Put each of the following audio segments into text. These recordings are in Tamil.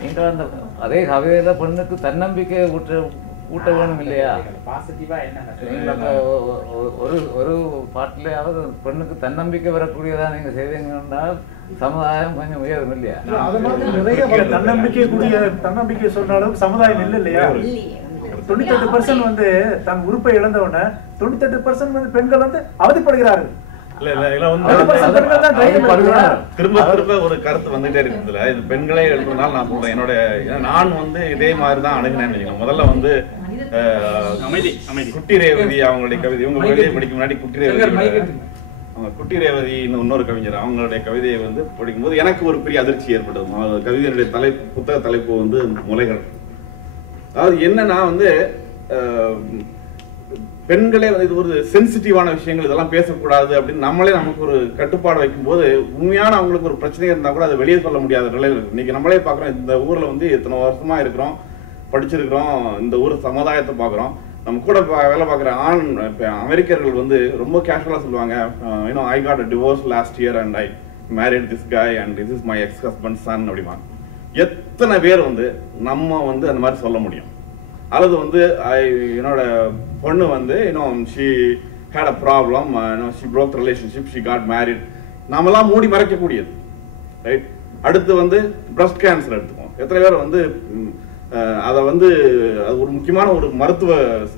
நீங்கள் அந்த அதே கவிதையில பெண்ணுக்கு தன்னம்பிக்கை ஊட்ட வேணும் இல்லையா? ஒரு பாட்டிலேயாவது பெண்ணுக்கு தன்னம்பிக்கை வரக்கூடியதா நீங்க செய்வீங்கன்னால் சமுதாயம் கொஞ்சம் உயரும் இல்லையா? நிறைய தன்னம்பிக்கை சொல்ற அளவுக்கு சமுதாயம் இல்லை இல்லையா? 98% வந்து தன் உறுப்பை இழந்த உடனே 98% வந்து பெண்கள் வந்து அவதிப்படுகிறார்கள். திரும்ப திரும்ப ஒரு கருத்து வந்துட்டே இருக்குதுல, இது பெண்களே எழுதுனால நான் சொல்றேன். நான் வந்து இதே மாதிரிதான் அணுகினேன். முதல்ல வந்து குட்டி ரேவதி அவங்களுடைய கவிதை, இவங்க கவிதையை படிக்கும் முன்னாடி குட்டி ரேவதி இன்னொரு கவிஞர் அவங்களுடைய கவிதையை வந்து படிக்கும்போது எனக்கு ஒரு பெரிய அதிர்ச்சி ஏற்பட்டது. கவிதையுடைய புத்தக தலைப்பு வந்து முலைகள். அதாவது என்னன்னா வந்து பெண்களே வந்து இது ஒரு சென்சிட்டிவான விஷயங்கள், இதெல்லாம் பேசக்கூடாது அப்படின்னு நம்மளே நமக்கு ஒரு கட்டுப்பாடு வைக்கும்போது உண்மையான அவங்களுக்கு ஒரு பிரச்சனை இருந்தா கூட அதை வெளியே சொல்ல முடியாத நிலையில் இருக்கு. இன்னைக்கு நம்மளே பாக்குறோம், இந்த ஊர்ல வந்து எத்தனை வருஷமா இருக்கிறோம், படிச்சிருக்கிறோம், இந்த ஊர் சமுதாயத்தை பாக்குறோம். நம்ம கூட வேலை பார்க்குற அமெரிக்கர்கள் வந்து ரொம்ப கேஷுவலா சொல்லுவாங்க, I got a divorce last year and I married this guy and this is my ex husband son அப்படிமா. எத்தனை பேர் வந்து நம்ம வந்து அந்த மாதிரி சொல்ல முடியும்? அல்லது வந்து என்னோட பொண்ணு வந்து she had a problem, she broke the relationship, she got married. நாமெல்லாம் மூடி மறைக்கக்கூடியது, ரைட்? அடுத்து வந்து பிரஸ்ட் கேன்சர் எடுத்துக்கோம். எத்தனை பேர் வந்து அதை வந்து அது ஒரு முக்கியமான ஒரு மருத்துவ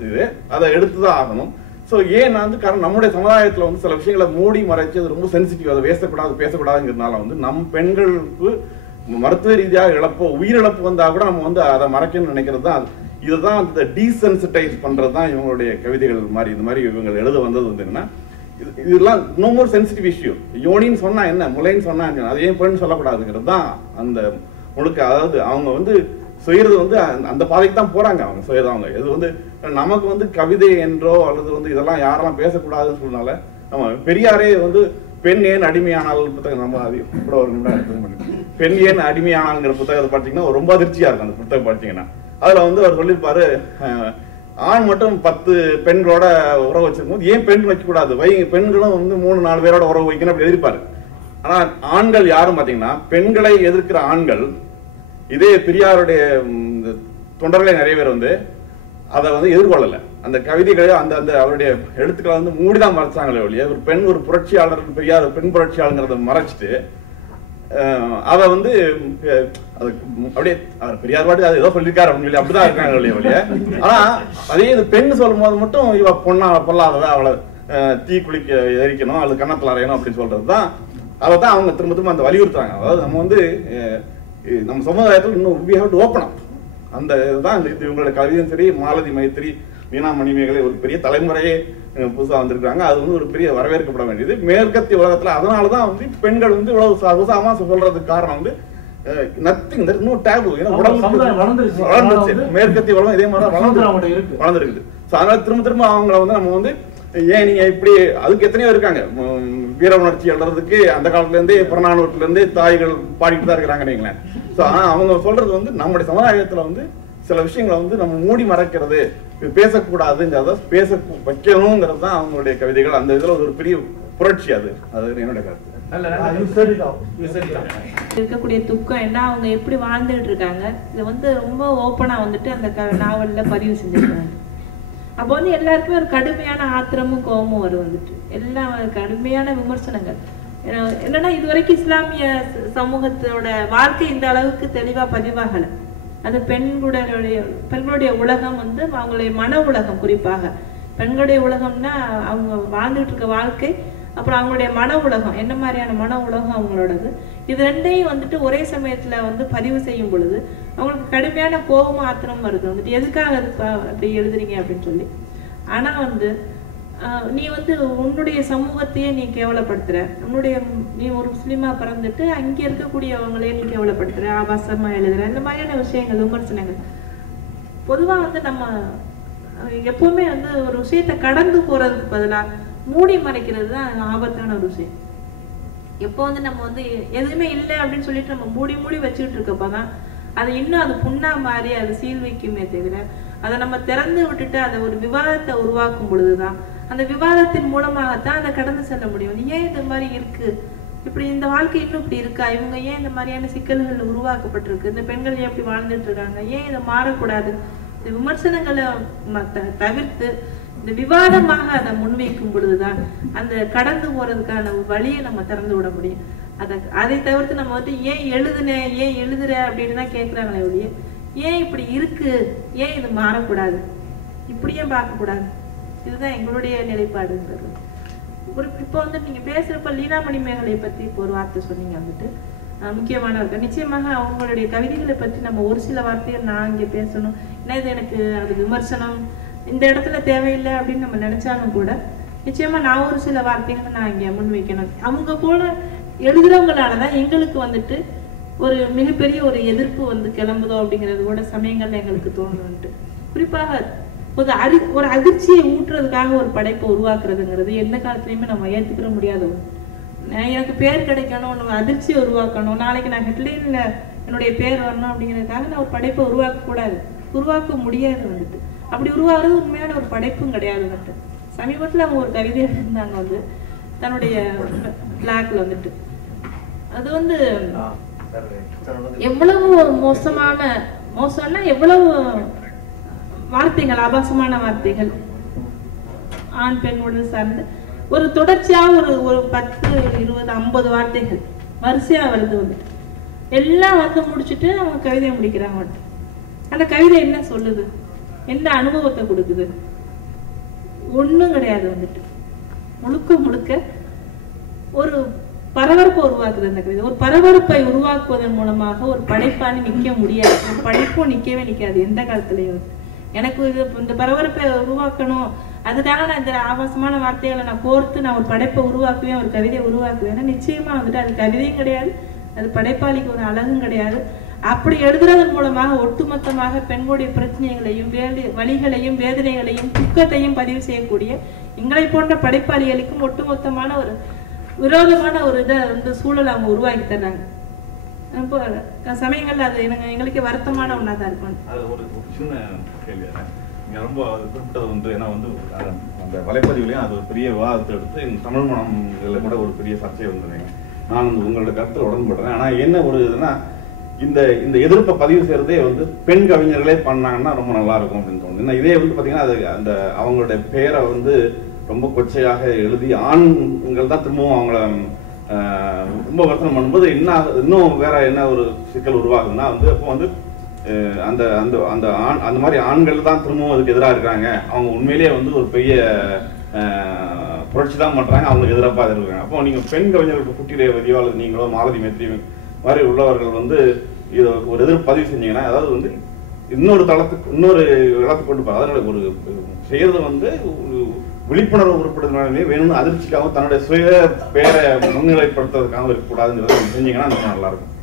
இது, அதை எடுத்துதான் ஆகணும். ஸோ ஏன்னா வந்து காரணம் நம்முடைய சமுதாயத்தில் வந்து சில விஷயங்களை மூடி மறைச்சு அது ரொம்ப சென்சிட்டிவ், அதை பேசக்கூடாதுங்கிறதுனால வந்து நம் பெண்களுக்கு மருத்துவ ரீதியாக இழப்போ உயிரிழப்பு வந்தா கூட நம்ம வந்து அதை மறைக்கணும்னு நினைக்கிறது தான். இதுதான் இந்த டீசென்சிட்டைஸ் பண்றது தான் இவங்களுடைய கவிதைகள் மாதிரி. இந்த மாதிரி இவங்க எழுத வந்தது வந்து என்னன்னா, இதெல்லாம் நோ மோர் சென்சிட்டிவ் இஷ்யூ. யோனின்னு சொன்னா என்ன, முலைன்னு சொன்னா என்ன, அது ஏன் பெண்ணு சொல்லக்கூடாதுங்கிறது தான் அந்த முழுக்க. அதாவது அவங்க வந்து செய்யறது வந்து அந்த பாதைக்கு தான் போறாங்க அவங்க செய்யறவங்க. இது வந்து நமக்கு வந்து கவிதை என்றோ அல்லது வந்து இதெல்லாம் யாரெல்லாம் பேசக்கூடாதுன்னு சொன்னால நம்ம பெரியாரே வந்து பெண் ஏன் அடிமையானால் புத்தகம், நம்ம அது கூட ஒரு பெண் ஏன் அடிமையானால்ங்கிற புத்தகத்தை பார்த்தீங்கன்னா ரொம்ப அதிர்ச்சியா இருக்கும். அந்த புத்தகம் பார்த்தீங்கன்னா அதுல வந்து அவர் சொல்லியிருப்பாரு, ஆண் மட்டும் 10 பெண்களோட உறவு வச்சிருக்கும் போது ஏன் பெண் வைக்க கூடாது, பெண்களும் வந்து 3-4 பேரோட உறவு வைக்கணும் அப்படி எதிர்ப்பாரு. ஆனா ஆண்கள் யாரும் பாத்தீங்கன்னா பெண்களை எதிர்க்கிற ஆண்கள், இதே பெரியாருடைய தொண்டர்களே நிறைய பேர் வந்து அதை வந்து எதிர்கொள்ளல. அந்த கவிதைகளை அந்த அந்த அவருடைய எழுத்துக்களை வந்து மூடிதான் மறைச்சாங்களே ஒழிய, ஒரு பெண் ஒரு புரட்சியாளர், பெரியார் பெண் புரட்சியாளர்ங்கிறத மறைச்சிட்டு அதை வந்து அப்படியே அவர் பெரியார் பாட்டு அது ஏதோ சொல்லியிருக்காரு அப்படின்னு சொல்லி அப்படிதான் இருக்காங்க ஒழிய. ஆனா அதே இது பெண் சொல்லும் போது மட்டும் இவ பொல்லாதவ, அவளை தீ குளிக்க எரிக்கணும், அது கன்னத்தில் அறையணும் அப்படின்னு சொல்றதுதான். அதை தான் அவங்க திரும்ப திரும்ப அந்த வலியுறுத்துறாங்க. அதாவது நம்ம வந்து நம்ம சமுதாயத்தில் இன்னும் we have to open up. அந்த இதுதான் இவங்களோட கவிதையும் சரி, மாலதி மைத்திரி, மீனா மணிமேகலை ஒரு பெரிய தலைமுறையே புதுசா வந்திருக்காங்க. அது வந்து ஒரு பெரிய வரவேற்கப்பட வேண்டியது மேற்கத்திய உலகத்துல. அதனாலதான் வந்து பெண்கள் வந்து இவ்வளவு சகசமா சொல்றதுக்கு காரணம் வந்து nothing, there is no taboo. வளர்ந்துருச்சு மேற்கத்திய உலகம், இதே மாதிரி வளர்ந்துருக்குது. அதனால திரும்ப திரும்ப அவங்கள வந்து நம்ம வந்து ஏன் நீங்க இப்படி, அதுக்கு எத்தனையோ இருக்காங்க வீர உணர்ச்சி எழுறதுக்கு அந்த காலத்துல இருந்தே புறநானூற்றுல இருந்தே தாய்கள் பாடிட்டு தான் இருக்கிறாங்க நீங்களேன். ஸோ ஆனா அவங்க சொல்றது வந்து நம்முடைய சமுதாயத்துல வந்து சில விஷயங்களை வந்து நம்ம மூடி மறைக்கிறது, பேசக்கூடாதுங்கிறத பேச வைக்கணுங்கிறது தான் அவங்களுடைய கவிதைகள். அந்த இதுல ஒரு பெரிய புரட்சி. அது என்னோட கருத்து. இருக்கக்கூடிய துக்கம் என்ன, அவங்க எப்படி வாழ்ந்துட்டு இருக்காங்க, இது வந்து ரொம்ப ஓப்பனா வந்துட்டு அந்த நாவல்ல பதிவு செஞ்சிருக்காங்க. அப்போ வந்து எல்லாருக்குமே ஒரு கடுமையான ஆத்திரமும் கோபமும் வரும், வந்துட்டு எல்லாம் கடுமையான விமர்சனங்கள். என்னன்னா இதுவரைக்கும் இஸ்லாமிய சமூகத்தோட வாழ்க்கை இந்த அளவுக்கு தெளிவா பதிவாகல. அது பெண்களுடைய உலகம் வந்து அவங்களுடைய மன உலகம், குறிப்பாக பெண்களுடைய உலகம்னா அவங்க வாழ்ந்துட்டு இருக்க வாழ்க்கை, அப்புறம் அவங்களுடைய மன உலகம் என்ன மாதிரியான மன உலகம் அவங்களோடது, இது ரெண்டையும் வந்துட்டு ஒரே சமயத்துல வந்து பதிவு செய்யும் பொழுது அவங்களுக்கு கடுமையான கோபமும் ஆத்திரம் வருது. வந்துட்டு எதுக்காக அது அப்படி எழுதுறீங்க அப்படின்னு சொல்லி. ஆனா வந்து நீ வந்து உன்னுடைய சமூகத்தையே நீ கேவலப்படுத்துற, நீ ஒரு முஸ்லீமா பிறந்துட்டு அங்கே இருக்கக்கூடியவங்களையே நீ கேவலப்படுத்துற, ஆபாசமா எழுதுற, இந்த மாதிரியான விஷயங்கள் விமர்சனங்கள். பொதுவா வந்து நம்ம எப்பவுமே வந்து ஒரு விஷயத்த கடந்து போறதுக்கு பதிலா மூடி மறைக்கிறது தான் ஆபத்தான ஒரு விஷயம். எப்போ வந்து நம்ம வந்து எதுவுமே இல்லை அப்படின்னு சொல்லிட்டு நம்ம மூடி வச்சுக்கிட்டு இருக்கப்பதான் அது இன்னும் அது புண்ணா மாறி அது சீல் வைக்குமே தவிர, அதை நம்ம திறந்து விட்டுட்டு அதை ஒரு விவாதத்தை உருவாக்கும் பொழுதுதான், அந்த விவாதத்தின் மூலமாகத்தான் அதை கடந்து செல்ல முடியும். ஏன் இந்த மாதிரி இருக்கு, இப்படி இந்த வாழ்க்கை இன்னும் இப்படி இருக்கா, இவங்க ஏன் இந்த மாதிரியான சிக்கல்கள் உருவாக்கப்பட்டிருக்கு, இந்த பெண்கள் ஏன் இப்படி வாழ்ந்துட்டு இருக்காங்க, ஏன் இதை மாறக்கூடாது, இந்த விமர்சனங்களை தவிர்த்து இந்த விவாதமாக அதை முன்வைக்கும் பொழுதுதான் அந்த கடந்து போறதுக்கான ஒரு வழியை நம்ம திறந்து விட முடியும். அதை தவிர்த்து நம்ம வந்து ஏன் எழுதுற அப்படின்னு தான் கேட்கறாங்களே ஒழிய ஏன் இப்படி இருக்கு, ஏன் இது மாறக்கூடாது, இப்படியே பார்க்க கூடாது. இதுதான் எங்களுடைய நிலைப்பாடுங்கிறது. இப்போ வந்து நீங்க பேசுறப்ப லீலாமணி மேகலை பத்தி இப்போ ஒரு வார்த்தை சொன்னீங்க, வந்துட்டு முக்கியமானவர்கள். நிச்சயமாக அவங்களுடைய கவிதைகளை பற்றி நம்ம ஒரு சில வார்த்தைகள் நான் இங்கே பேசணும், ஏன்னா இது எனக்கு அது விமர்சனம் இந்த இடத்துல தேவையில்லை அப்படின்னு நம்ம நினைச்சாலும் கூட நிச்சயமா நான் ஒரு சில வார்த்தைகளை நான் இங்கே முன்வைக்கணும். அவங்க போல எழுதுறவங்களாலதான் எங்களுக்கு வந்துட்டு ஒரு மிகப்பெரிய ஒரு எதிர்ப்பு வந்து கிளம்புதோ அப்படிங்கிறது கூட சமயங்கள்ல எங்களுக்கு தோணுன்ட்டு. குறிப்பாக ஒரு அதிர்ச்சியை ஊட்டுறதுக்காக ஒரு படைப்பை உருவாக்குறதுங்கிறது எந்த காலத்துலயுமே நம்ம ஏற்றுக்கிற முடியாத ஒன்று. எனக்கு பேர் கிடைக்கணும், அதிர்ச்சியை உருவாக்கணும், நாளைக்கு நான் ஹெட்லைன்ல என்னுடைய பேர் வரணும் அப்படிங்கிறதுக்காக நான் ஒரு படைப்பை உருவாக்க முடியாது வந்துட்டு. அப்படி உருவாகிறது உண்மையான ஒரு படைப்பும் கிடையாது வந்துட்டு. சமீபத்துல அவங்க ஒரு கவிதை இருந்தாங்க வந்து தன்னுடைய பிளாக்ல வந்துட்டு, அது வந்து எவ்வளவு மோசம்னா எவ்வளவு வார்த்தைகள், ஆபாசமான வார்த்தைகள், ஆண் பெண் உடல் சார்ந்து ஒரு தொடர்ச்சியா ஒரு 10, 20, 50 வார்த்தைகள் வரிசையா வருது வந்துட்டு. எல்லாம் வந்து முடிச்சுட்டு அவங்க கவிதையை முடிக்கிறாங்க வந்துட்டு. அந்த கவிதை என்ன சொல்லுது, என்ன அனுபவத்தை கொடுக்குது, ஒண்ணும் கிடையாது வந்துட்டு. முழுக்க ஒரு பரபரப்பை உருவாக்குது அந்த கவிதை. ஒரு பரபரப்பை உருவாக்குவதன் மூலமாக ஒரு படைப்பாளி நிக்க முடியாது, ஒரு படைப்பும் நிக்கவே நிக்காது எந்த காலத்திலையும். எனக்கு இந்த பரபரப்பை உருவாக்கணும், அதுக்காக நான் இந்த ஆபாசமான வார்த்தைகளை நான் கோர்த்து நான் ஒரு படைப்பை உருவாக்குவேன், ஒரு கவிதையை உருவாக்குவேன். நிச்சயமா வந்துட்டு அது கவிதையும் கிடையாது, அது படைப்பாளிக்கு ஒரு அழகும் கிடையாது. அப்படி எழுதுறதன் மூலமாக ஒட்டுமொத்தமாக பெண்களுடைய பிரச்சனைகளையும் வலிகளையும் வேதனைகளையும் துக்கத்தையும் பதிவு செய்யக்கூடிய எங்களை போன்ற படைப்பாளிகளுக்கும் ஒட்டுமொத்தமான ஒரு விரோதமான ஒரு இதை வந்து சூழல் அவங்க உருவாக்கி தர்றாங்க. இப்போ சமயங்கள்ல அது எங்களுக்கு வருத்தமான ஒன்னாதான் இருக்கும். அது ஒரு சின்ன கேள்வி, நீங்க ரொம்ப குறிப்பிட்டது வந்து, ஏன்னா வந்து அந்த வலைப்பதிவுலையும் அது ஒரு பெரிய விவாதத்தை எடுத்து இந்த தமிழ் மனம்ல கூட ஒரு பெரிய சர்ச்சை வந்துருங்க. நான் உங்களோட கருத்தை உடன்படுறேன். ஆனா என்ன ஒரு இதுன்னா, இந்த எதிர்ப்பை பதிவு செய்யறதே வந்து பெண் கவிஞர்களே பண்ணாங்கன்னா ரொம்ப நல்லா இருக்கும் அப்படின்னு தோணுது. இதே வந்து பாத்தீங்கன்னா அது அந்த அவங்களுடைய பெயரை வந்து ரொம்ப கொச்சையாக எழுதி ஆண்கள் தான் திரும்பவும் அவங்கள ரொம்ப வர்த்தனம் பண்ணும்போது இன்னும் வேற என்ன ஒரு சிக்கல் உருவாகுதுன்னா வந்து அப்போ வந்து அந்த அந்த அந்த ஆண் அந்த மாதிரி ஆண்கள் தான் திரும்பவும் அதுக்கு எதிராக இருக்காங்க. அவங்க உண்மையிலேயே வந்து ஒரு பெரிய புரட்சி தான் பண்றாங்க, அவங்களுக்கு எதிராக இருக்காங்க. அப்போ நீங்க பெண் கவிஞர்களுக்கு குட்டியிலே வதியோ அல்லது நீங்களோ மாலதி மேத்ரி மாதிரி உள்ளவர்கள் வந்து இதை ஒரு எதிர்ப்பு பதிவு செஞ்சீங்கன்னா, அதாவது வந்து இன்னொரு இடத்துக்கு கொண்டு போய் அதனால ஒரு செய்யறது வந்து விழிப்புணர்வு உருப்படுத்தினாலே வேணும்னு அதிர்ச்சிக்காகவும் தன்னுடைய சுய பேரை முன்னிலைப்படுத்துறதுக்காகவும் இருக்கக்கூடாதுங்கிறத செஞ்சீங்கன்னா நல்லா இருக்கும்.